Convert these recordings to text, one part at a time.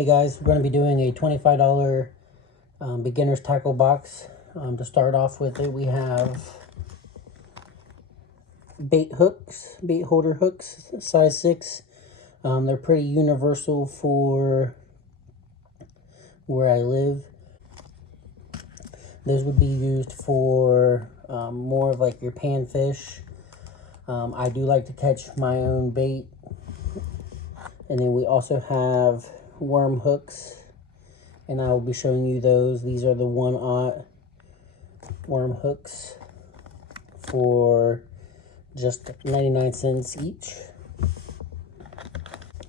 Hey guys, we're going to be doing a $25 beginner's tackle box. To start off with it, we have bait holder hooks, size 6. They're pretty universal for where I live. Those would be used for more of like your panfish. I do like to catch my own bait. And then we also have worm hooks, and I will be showing you those. These are the 1/0 worm hooks for just 99 cents each.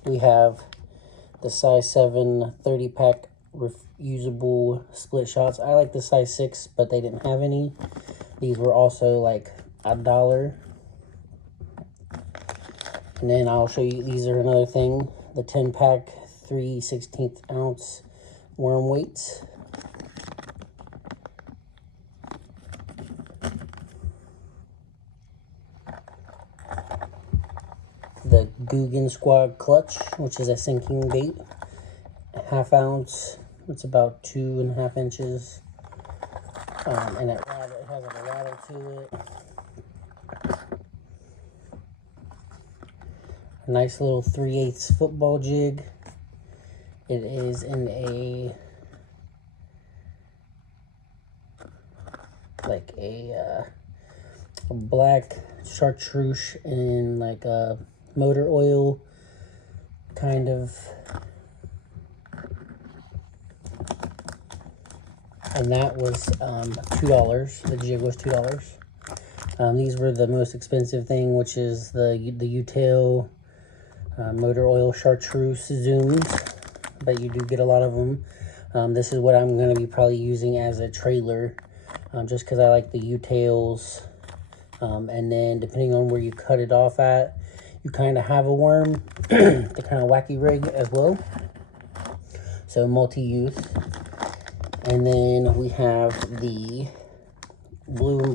We have the size 7 30-pack reusable split shots. I like the size 6, but they didn't have any. These were also like $1. And then I'll show you, these are another thing, the 10-pack 3/16 ounce worm weights. The Googan Squad Klutch, which is a sinking bait, a 1/2 ounce. It's about 2.5 inches, and it has a rattle to it. A nice little 3/8 football jig. It is in a black chartreuse and like a motor oil kind of, and that was $2. The jig was $2. These were the most expensive thing, which is the U-tail motor oil chartreuse zooms, but you do get a lot of them. This is what I'm going to be probably using as a trailer, just because I like the U-tails. And then depending on where you cut it off at, you kind of have a worm to kind of wacky rig as well. So multi-use. And then we have the blue and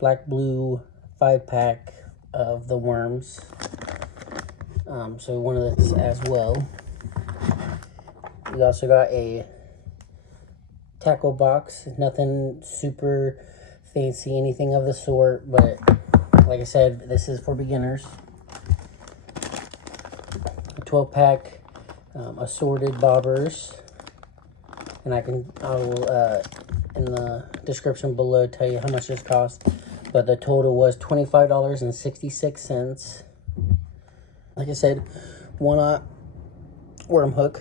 black-blue 5-pack of the worms. So one of this as well. We also got a tackle box. Nothing super fancy, anything of the sort, but like I said, this is for beginners. A 12-pack assorted bobbers, and I will in the description below tell you how much this cost, but the total was $25.66. Like I said, 1/0 worm hook.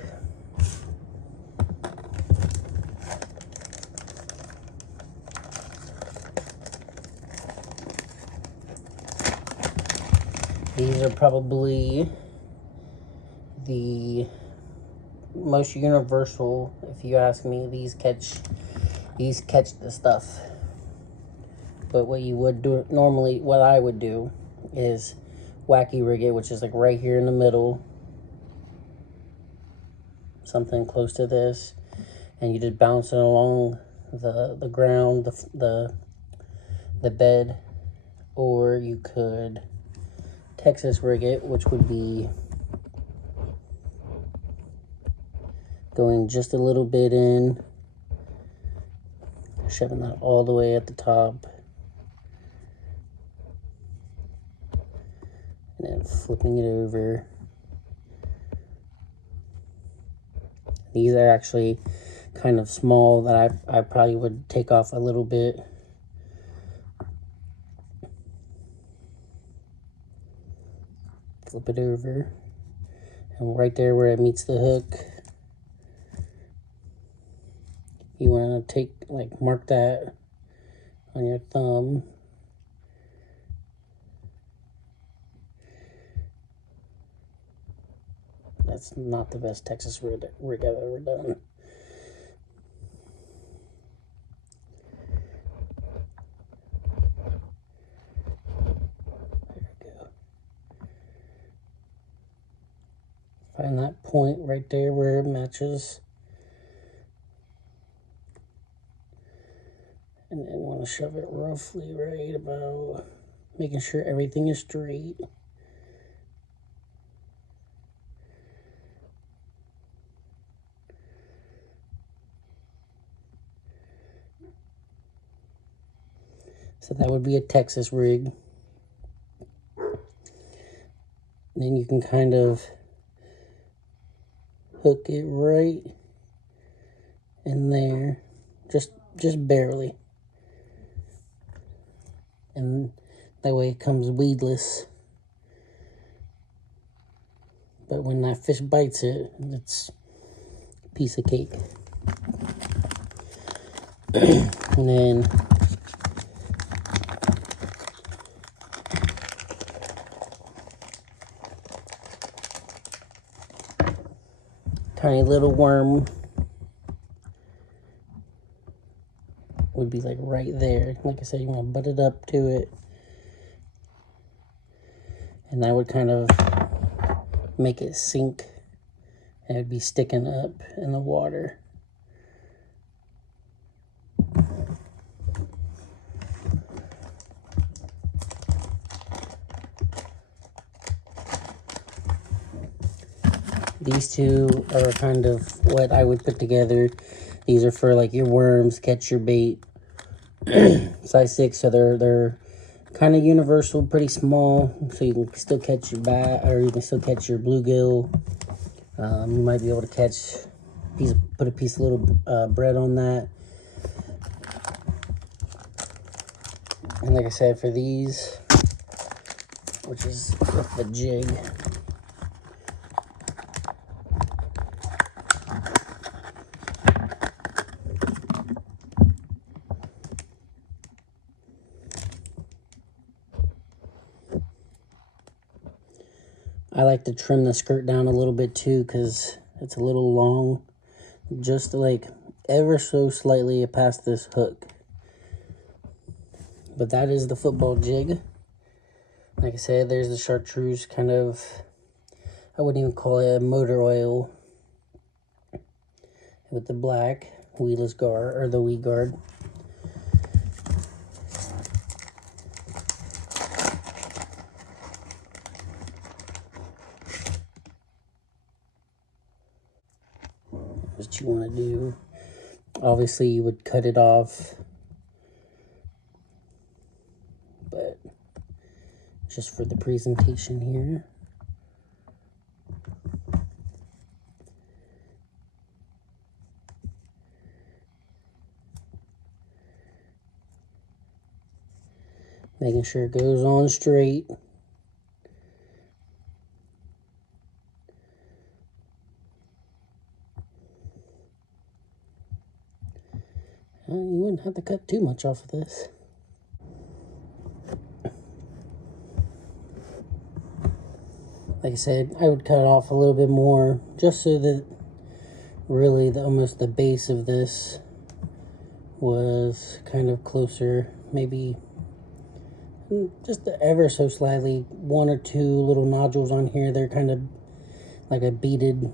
These are probably the most universal, if you ask me. These catch the stuff. But what you would do normally, what I would do is wacky rig it, which is like right here in the middle, something close to this, and you just bounce it along the ground, the bed, or you could Texas rig it, which would be going just a little bit in, shoving that all the way at the top, and then flipping it over. These are actually kind of small that I probably would take off a little bit. Flip it over, and right there where it meets the hook, you want to mark that on your thumb. That's not the best Texas rig I've ever done. Find that point right there where it matches. And then want to shove it roughly right about, making sure everything is straight. So that would be a Texas rig. And then you can kind of hook it right in there, just barely. And that way it comes weedless. But when that fish bites it, it's a piece of cake. And then tiny little worm would be like right there. Like I said, you want to butt it up to it. And that would kind of make it sink. And it'd be sticking up in the water. These two are kind of what I would put together. These are for like your worms, catch your bait. Size 6, so they're kind of universal, pretty small, so you can still catch your bat, or you can still catch your bluegill. You might be able to catch put a piece of little bread on that. And like I said, for these, which is with the jig, I like to trim the skirt down a little bit too, because it's a little long, just like ever so slightly past this hook. But that is the football jig. Like I said, there's the chartreuse, kind of, I wouldn't even call it a motor oil, with the black weedless guard, or the weed guard. What you want to do, obviously you would cut it off, but just for the presentation here. Making sure it goes on straight. You wouldn't have to cut too much off of this. Like I said, I would cut off a little bit more, just so that really almost the base of this was kind of closer, maybe just ever so slightly, one or two little nodules on here. They're kind of like a beaded, and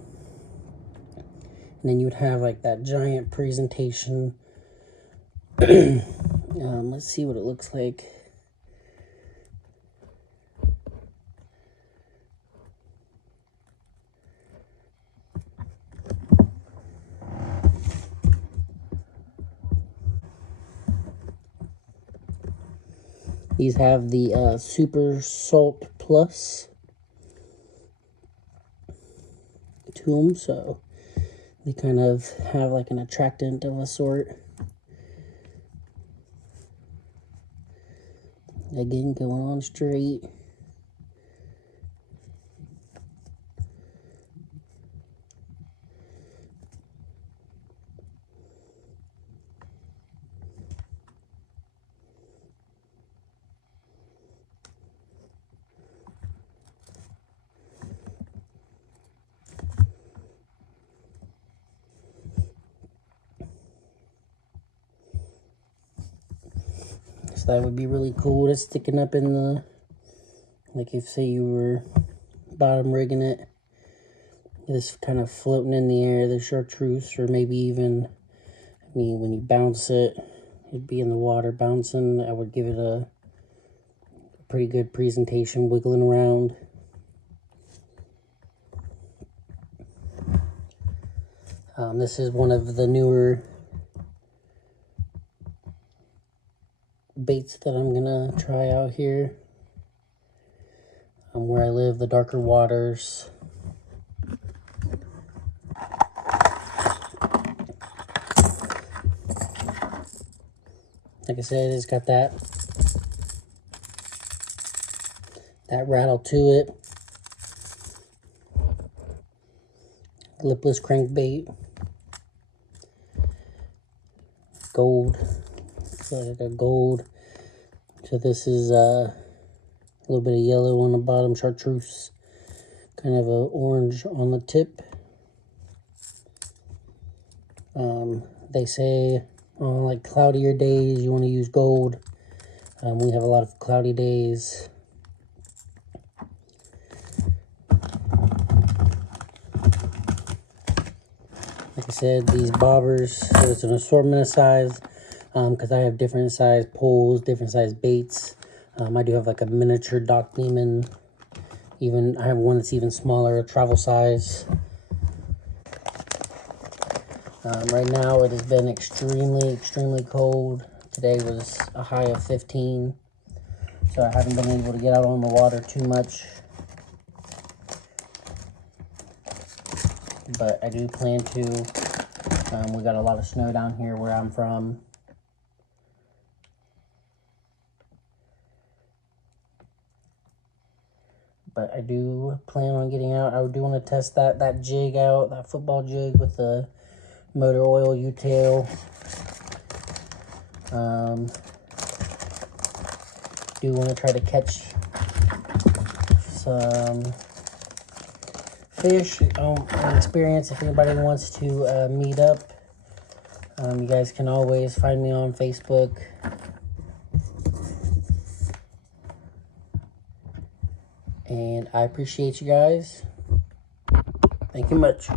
then you would have like that giant presentation. Let's see what it looks like. These have the Super Salt Plus to them, so they kind of have like an attractant of a sort. Again, going on straight. So that would be really cool. It's sticking up in the, like if say you were bottom rigging it, this kind of floating in the air, the chartreuse, or maybe even, I mean, when you bounce it, it'd be in the water bouncing. I would give it a pretty good presentation, wiggling around. This is one of the newer baits that I'm gonna try out here. Where I live, the darker waters. Like I said, it's got that rattle to it. Lipless crankbait. Gold. It's like a gold. So this is a little bit of yellow on the bottom, chartreuse. Kind of a orange on the tip. They say on like cloudier days you want to use gold. We have a lot of cloudy days. Like I said, these bobbers, so it's an assortment of size, because I have different size poles, different size baits. I do have like a miniature dock demon. Even I have one that's even smaller, a travel size. Right now it has been extremely cold. Today was a high of 15, so I haven't been able to get out on the water too much. But I do plan to. We got a lot of snow down here where I'm from. But I do plan on getting out. I do want to test that jig out, that football jig with the motor oil U-tail. Do want to try to catch some fish on experience. If anybody wants to meet up, you guys can always find me on Facebook. And I appreciate you guys. Thank you much.